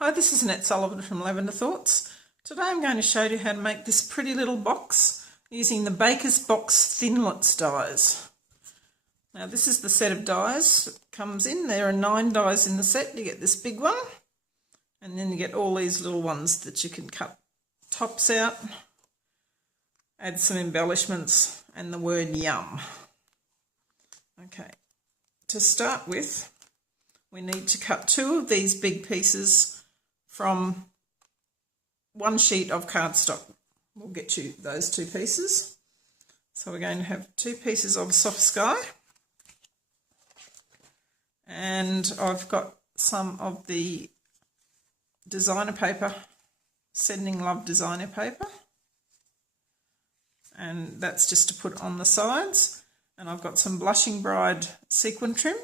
Hi, this is Annette Sullivan from Lavender Thoughts. Today I'm going to show you how to make this pretty little box using the Baker's Box Thinlits dies. Now this is the set of dies that comes in. There are 9 dies in the set. You get this big one and then you get all these little ones that you can cut tops out, add some embellishments and the word yum. Okay, to start with we need to cut 2 of these big pieces from 1 sheet of cardstock. We'll get you those 2 pieces. So we're going to have 2 pieces of Soft Sky, and I've got some of the designer paper, Sending Love designer paper, and that's just to put on the sides. And I've got some Blushing Bride sequin trim,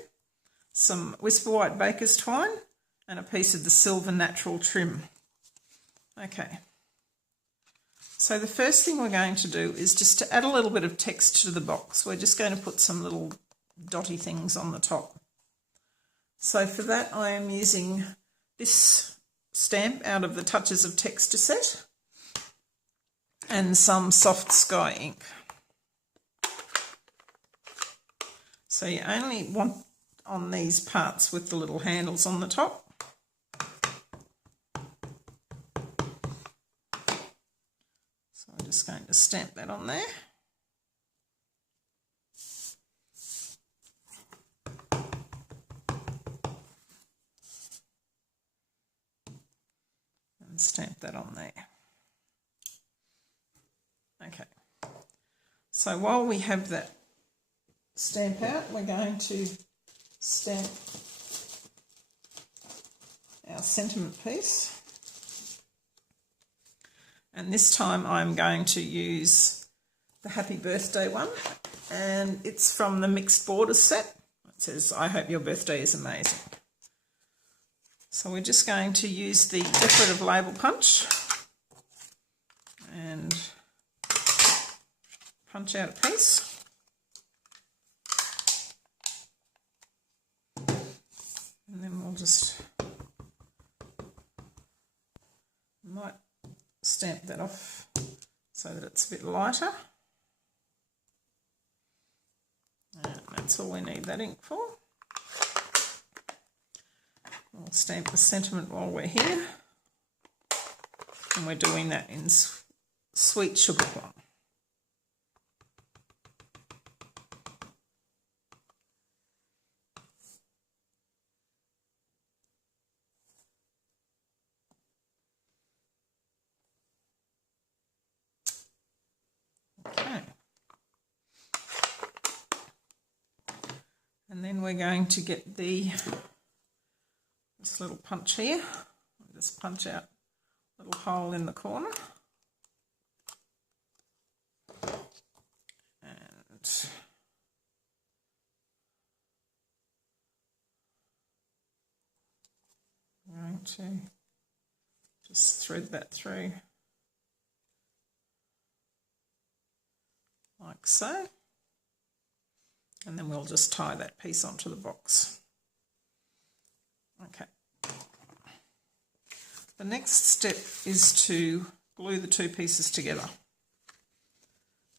some Whisper White Baker's twine, and a piece of the Silver Natural trim. Okay, so the first thing we're going to do is just to add a little bit of text to the box. We're just going to put some little dotty things on the top. So for that I am using this stamp out of the Touches of Texture set and some Soft Sky ink. So you only want on these parts with the little handles on the top. So I'm just going to stamp that on there. And stamp that on there. Okay. So while we have that stamp out, we're going to stamp our sentiment piece. And this time I'm going to use the Happy Birthday one, and it's from the Mixed Borders set. It says, I hope your birthday is amazing. So we're just going to use the decorative label punch and punch out a piece. And then we'll just might stamp that off so that it's a bit lighter. And that's all we need that ink for. We'll stamp the sentiment while we're here. And we're doing that in Sweet Sugarplum. Okay. And then we're going to get this little punch here. I'll just punch out a little hole in the corner. And I'm going to just thread that through like so, and then we'll just tie that piece onto the box. Okay. The next step is to glue the 2 pieces together.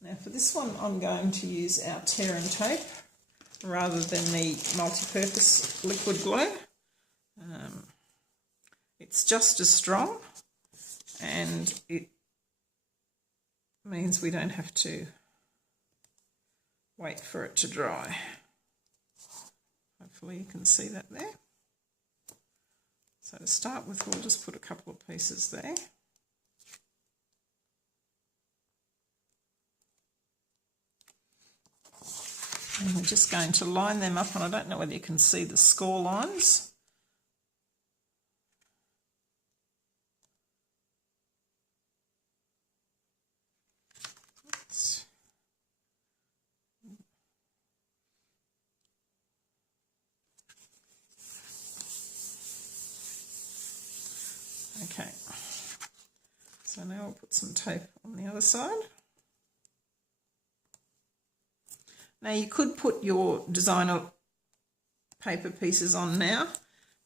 Now for this one I'm going to use our tear and tape rather than the multi-purpose liquid glue. It's just as strong and it means we don't have to wait for it to dry. Hopefully you can see that there. So to start with, we'll just put a couple of pieces there. And we're just going to line them up, and I don't know whether you can see the score lines. Okay, so now I'll put some tape on the other side. Now you could put your designer paper pieces on now,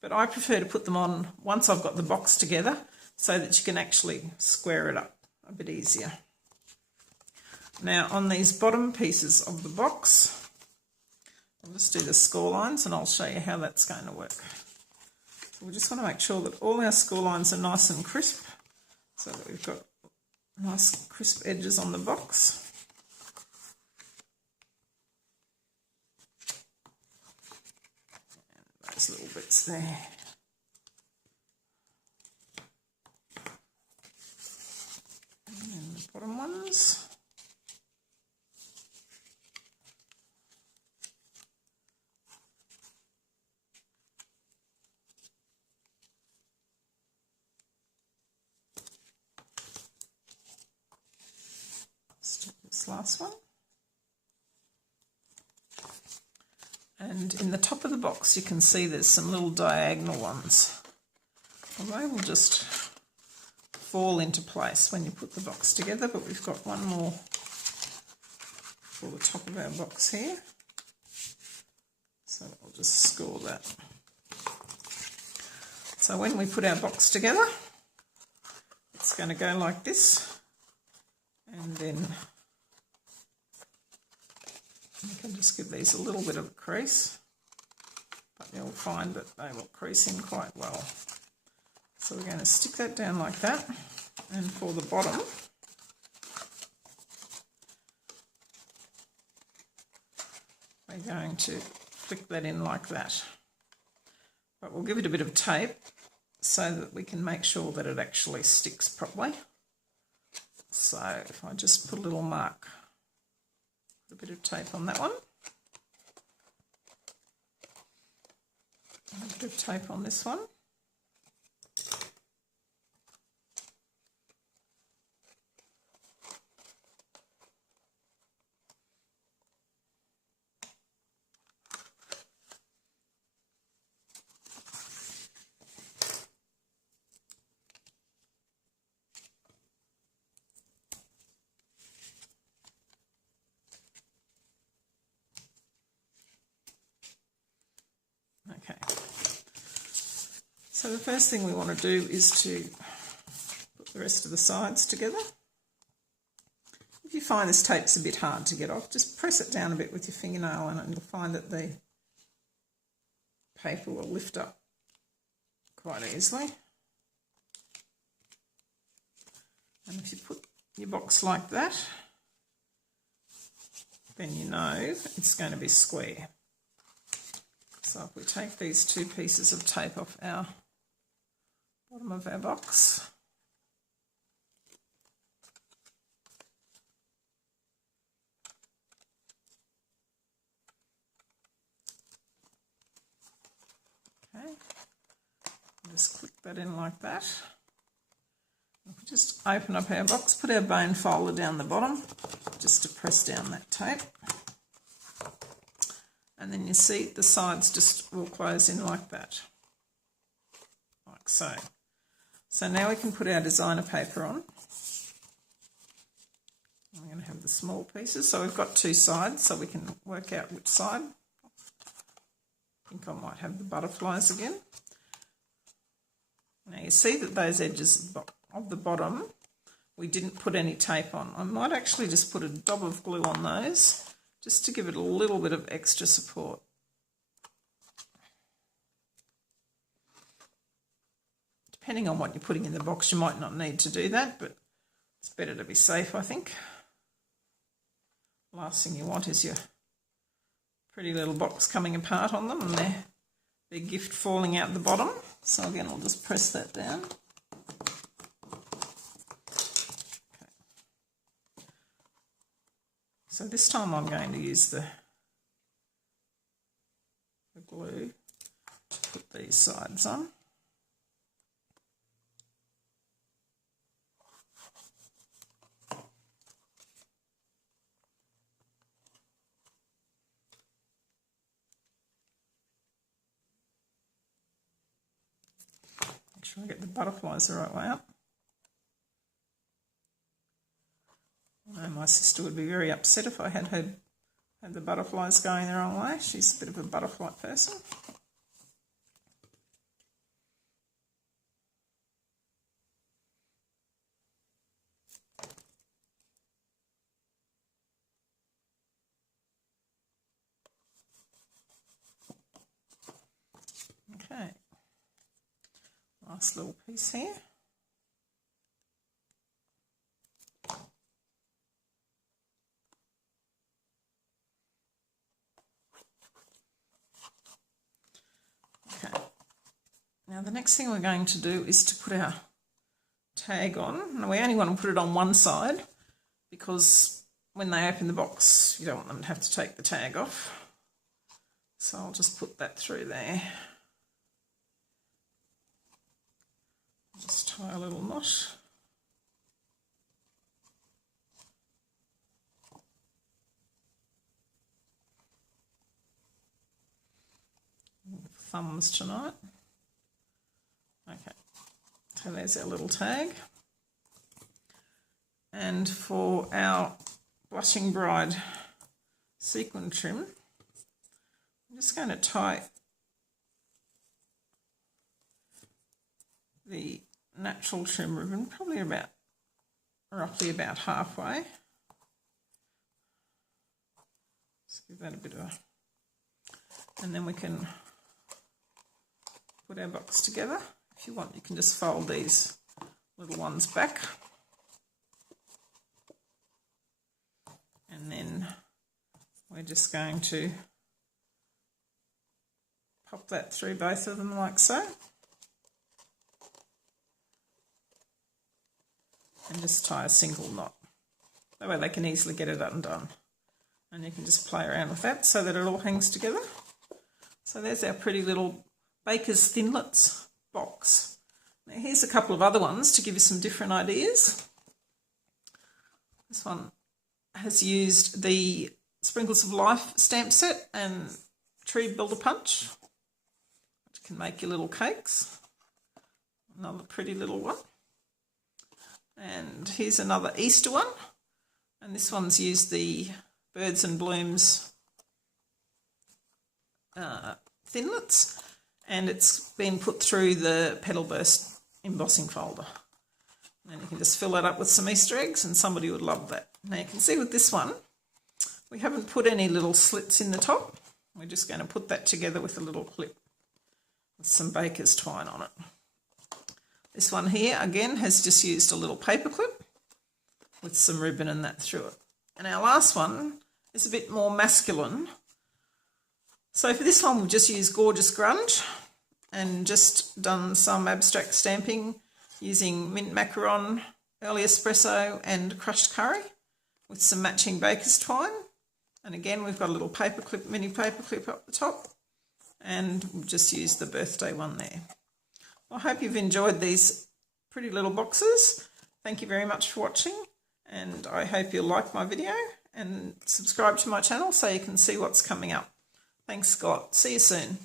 but I prefer to put them on once I've got the box together so that you can actually square it up a bit easier. Now on these bottom pieces of the box, I'll just do the score lines and I'll show you how that's going to work. So we just want to make sure that all our score lines are nice and crisp so that we've got nice crisp edges on the box. And those little bits there. And then the bottom ones. This last one, and in the top of the box you can see there's some little diagonal ones, and they will just fall into place when you put the box together, but we've got one more for the top of our box here, so I'll just score that. So when we put our box together, it's going to go like this, and then you can just give these a little bit of a crease, but you'll find that they will crease in quite well. So we're going to stick that down like that, and for the bottom, we're going to flick that in like that. But we'll give it a bit of tape so that we can make sure that it actually sticks properly. So if I just put a little mark, a bit of tape on that one, and a bit of tape on this one, okay. So the first thing we want to do is to put the rest of the sides together. If you find this tape's a bit hard to get off, just press it down a bit with your fingernail on it and you'll find that the paper will lift up quite easily. And if you put your box like that, then you know it's going to be square. So if we take these two pieces of tape off our bottom of our box, okay, just click that in like that. If we just open up our box, put our bone folder down the bottom just to press down that tape. And then you see the sides just will close in like that, like so. So now we can put our designer paper on. I'm going to have the small pieces. So we've got two sides, so we can work out which side. I think I might have the butterflies again. Now you see that those edges of the bottom, we didn't put any tape on. I might actually just put a dab of glue on those, just to give it a little bit of extra support. Depending on what you're putting in the box, you might not need to do that, but it's better to be safe, I think. Last thing you want is your pretty little box coming apart on them and their gift falling out the bottom. So again, I'll just press that down. Okay. So this time I'm going to use the glue to put these sides on. Make sure I get the butterflies the right way up. I know my sister would be very upset if I had the butterflies going the wrong way. She's a bit of a butterfly person. Nice little piece here. Okay. Now the next thing we're going to do is to put our tag on. Now we only want to put it on one side because when they open the box you don't want them to have to take the tag off. So I'll just put that through there. Just tie a little knot. Thumbs tonight. Okay, so there's our little tag. And for our Blushing Bride sequin trim, I'm just going to tie the natural trim ribbon probably roughly about halfway. Just give that a bit of and then we can put our box together. If you want, you can just fold these little ones back. And then we're just going to pop that through both of them like so. And just tie a single knot. That way they can easily get it undone. And you can just play around with that so that it all hangs together. So there's our pretty little Baker's Thinlits box. Now here's a couple of other ones to give you some different ideas. This one has used the Sprinkles of Life stamp set and Tree Builder Punch, which can make your little cakes. Another pretty little one. And here's another Easter one. And this one's used the Birds and Blooms Thinlits, and it's been put through the Petal Burst embossing folder. And you can just fill that up with some Easter eggs and somebody would love that. Now you can see with this one, we haven't put any little slits in the top. We're just going to put that together with a little clip with some baker's twine on it. This one here, again, has just used a little paper clip with some ribbon and that through it. And our last one is a bit more masculine. So for this one, we've just used Gorgeous Grunge and just done some abstract stamping using mint macaron, early espresso and crushed curry with some matching baker's twine. And again, we've got a little paper clip, mini paper clip up the top, and we've just used the birthday one there. I hope you've enjoyed these pretty little boxes. Thank you very much for watching, and I hope you'll like my video and subscribe to my channel so you can see what's coming up. Thanks, Scott. See you soon.